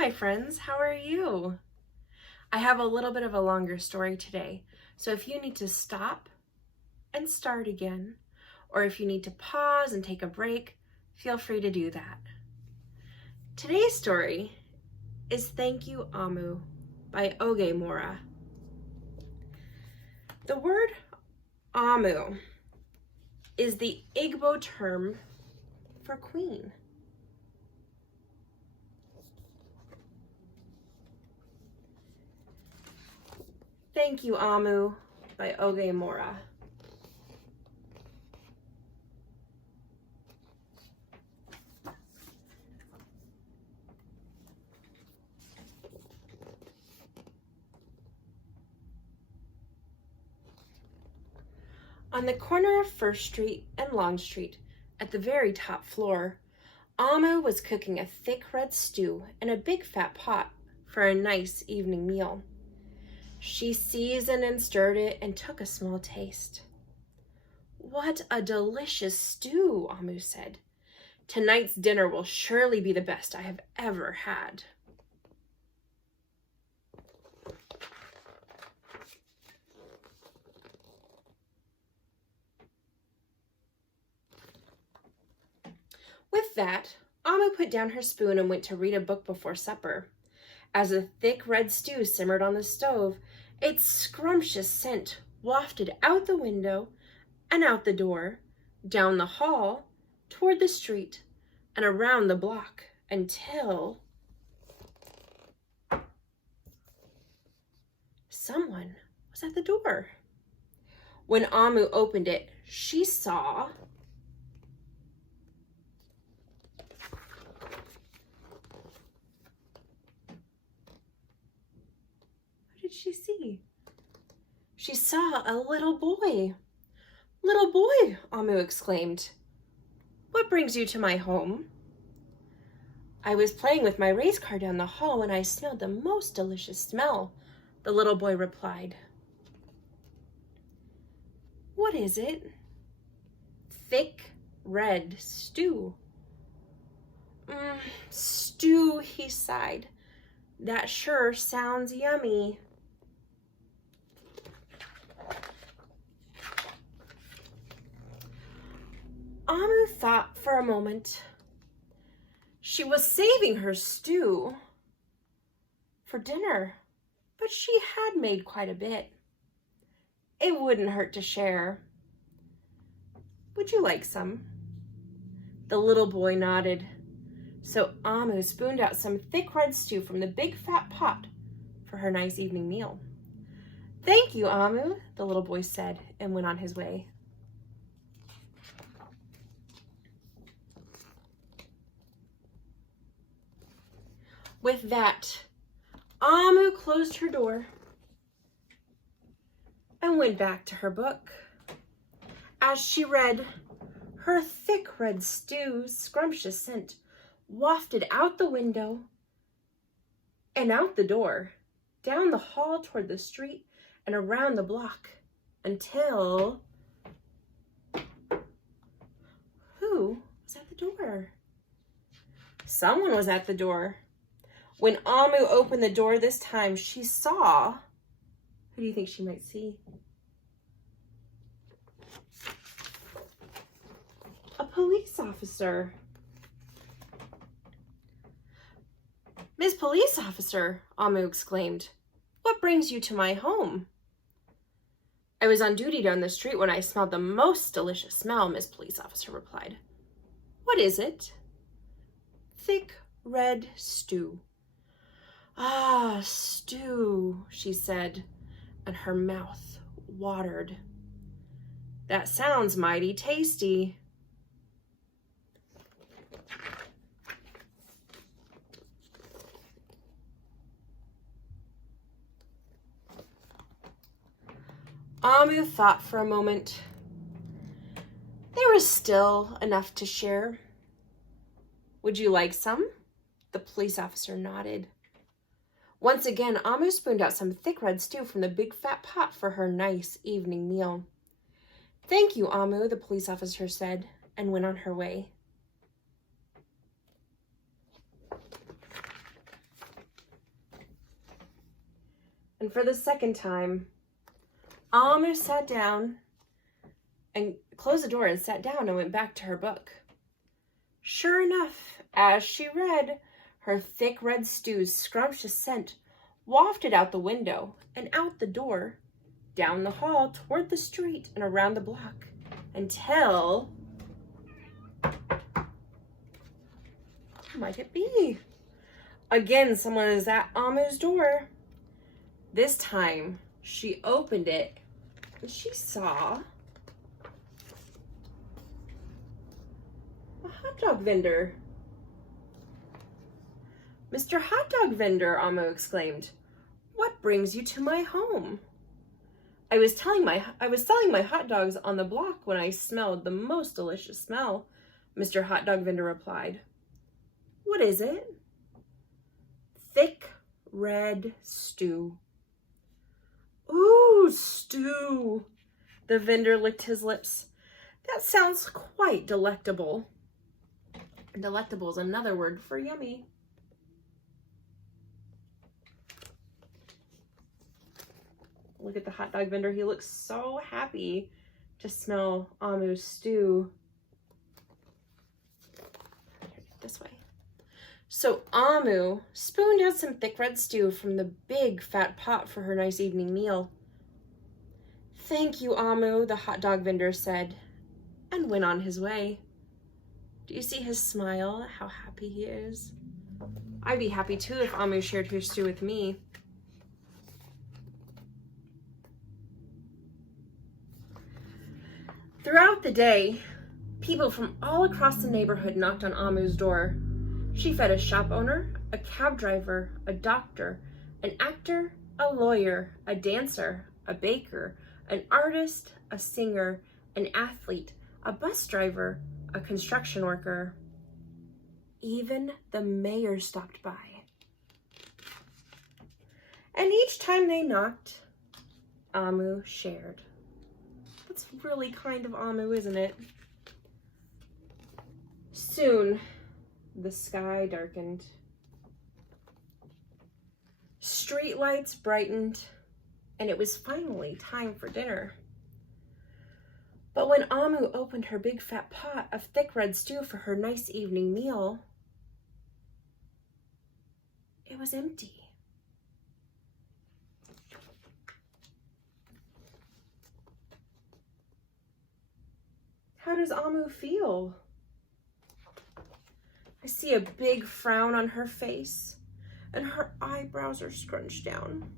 my friends, how are you? I have a little bit of a longer story today, so if you need to stop and start again, or if you need to pause and take a break, feel free to do that. Today's story is Thank You Amu by Oge Mora. The word Amu is the Igbo term for queen. Thank You Amu by Oge Mora. On the corner of First Street and Long Street, at the very top floor, Amu was cooking a thick red stew in a big fat pot for a nice evening meal. She seasoned and stirred it and took a small taste. "What a delicious stew," Amu said. "Tonight's dinner will surely be the best I have ever had." With that, Amu put down her spoon and went to read a book before supper. As the thick red stew simmered on the stove, its scrumptious scent wafted out the window and out the door, down the hall, toward the street, and around the block until someone was at the door. When Amu opened it, she saw she see? She saw a little boy. "Little boy," Amu exclaimed, "what brings you to my home?" "I was playing with my race car down the hall when I smelled the most delicious smell," the little boy replied. "What is it?" "Thick red stew." Stew," he sighed. "That sure sounds yummy." Amu thought for a moment. She was saving her stew for dinner, but she had made quite a bit. It wouldn't hurt to share. "Would you like some?" The little boy nodded. So Amu spooned out some thick red stew from the big fat pot for her nice evening meal. "Thank you, Amu," the little boy said, and went on his way. With that, Amu closed her door and went back to her book. As she read, her thick red stew's scrumptious scent wafted out the window and out the door, down the hall toward the street and around the block, until who was at the door? Someone was at the door. When Amu opened the door this time, she saw, who do you think she might see? A police officer. "Miss Police Officer," Amu exclaimed, "what brings you to my home?" "I was on duty down the street when I smelled the most delicious smell," Miss Police Officer replied. "What is it?" "Thick red stew." "Ah, stew," she said, and her mouth watered. "That sounds mighty tasty." Amu thought for a moment. There was still enough to share. "Would you like some?" The police officer nodded. Once again, Amu spooned out some thick red stew from the big fat pot for her nice evening meal. "Thank you, Amu," the police officer said, and went on her way. And for the second time, Amu sat down and closed the door and sat down and went back to her book. Sure enough, as she read, her thick red stew's scrumptious scent wafted out the window and out the door, down the hall toward the street and around the block, until... What might it be? Again, someone is at Amu's door. This time, she opened it and she saw a hot dog vendor. "Mr. Hot Dog Vendor," Amu exclaimed, "what brings you to my home?" I was selling my hot dogs on the block when I smelled the most delicious smell," Mr. Hot Dog Vendor replied. "What is it?" "Thick red stew." "Ooh, stew." The vendor licked his lips. "That sounds quite delectable." Delectable is another word for yummy. Look at the hot dog vendor. He looks so happy to smell Amu's stew. This way. So Amu spooned out some thick red stew from the big fat pot for her nice evening meal. "Thank you, Amu," the hot dog vendor said, and went on his way. Do you see his smile, how happy he is? I'd be happy too if Amu shared her stew with me. Throughout the day, people from all across the neighborhood knocked on Amu's door. She fed a shop owner, a cab driver, a doctor, an actor, a lawyer, a dancer, a baker, an artist, a singer, an athlete, a bus driver, a construction worker. Even the mayor stopped by. And each time they knocked, Amu shared. That's really kind of Amu, isn't it? Soon, the sky darkened. Street lights brightened, and it was finally time for dinner. But when Amu opened her big fat pot of thick red stew for her nice evening meal, it was empty. How does Amu feel? I see a big frown on her face, and her eyebrows are scrunched down.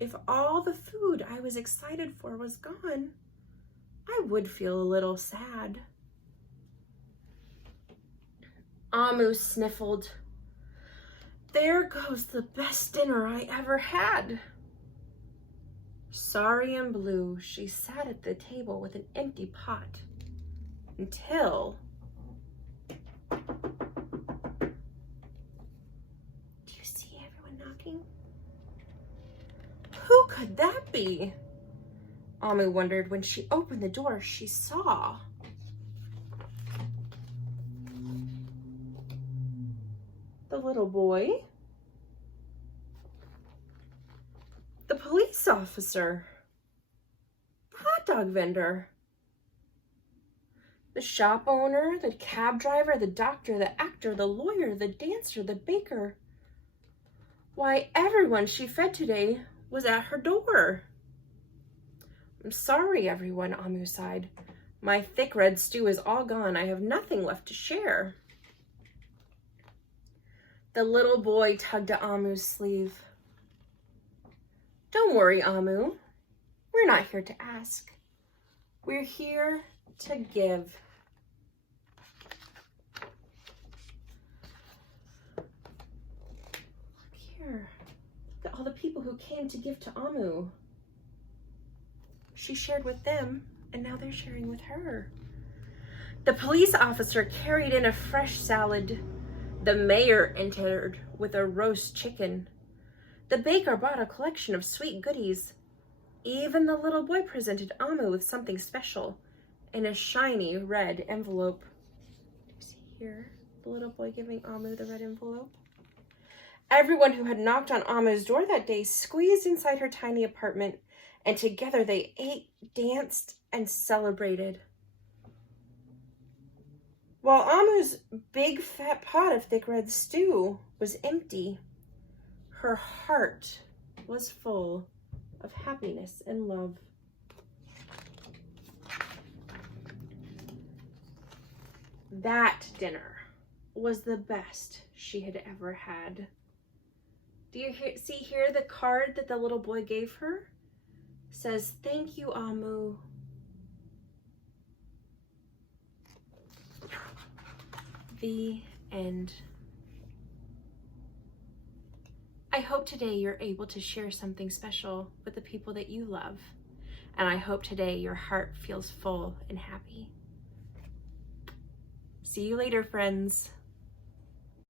If all the food I was excited for was gone, I would feel a little sad. Amu sniffled. There goes the best dinner I ever had. Sorry and blue, she sat at the table with an empty pot until... Do you see everyone knocking? Who could that be? Amu wondered. When she opened the door, she saw the little boy, the police officer, the hot dog vendor, the shop owner, the cab driver, the doctor, the actor, the lawyer, the dancer, the baker. Why, everyone she fed today was at her door. I'm sorry, everyone, Amu sighed. My thick red stew is all gone. I have nothing left to share. The little boy tugged at Amu's sleeve. Don't worry, Amu. We're not here to ask. We're here to give. Look here. Look at all the people who came to give to Amu. She shared with them, and now they're sharing with her. The police officer carried in a fresh salad. The mayor entered with a roast chicken. The baker brought a collection of sweet goodies. Even the little boy presented Amu with something special in a shiny red envelope. Do you see here the little boy giving Amu the red envelope? Everyone who had knocked on Amu's door that day squeezed inside her tiny apartment, and together they ate, danced, and celebrated. While Amu's big fat pot of thick red stew was empty, her heart was full of happiness and love. That dinner was the best she had ever had. Do you see here the card that the little boy gave her? It says, "Thank you, Amu." The end. I hope today you're able to share something special with the people that you love. And I hope today your heart feels full and happy. See you later, friends.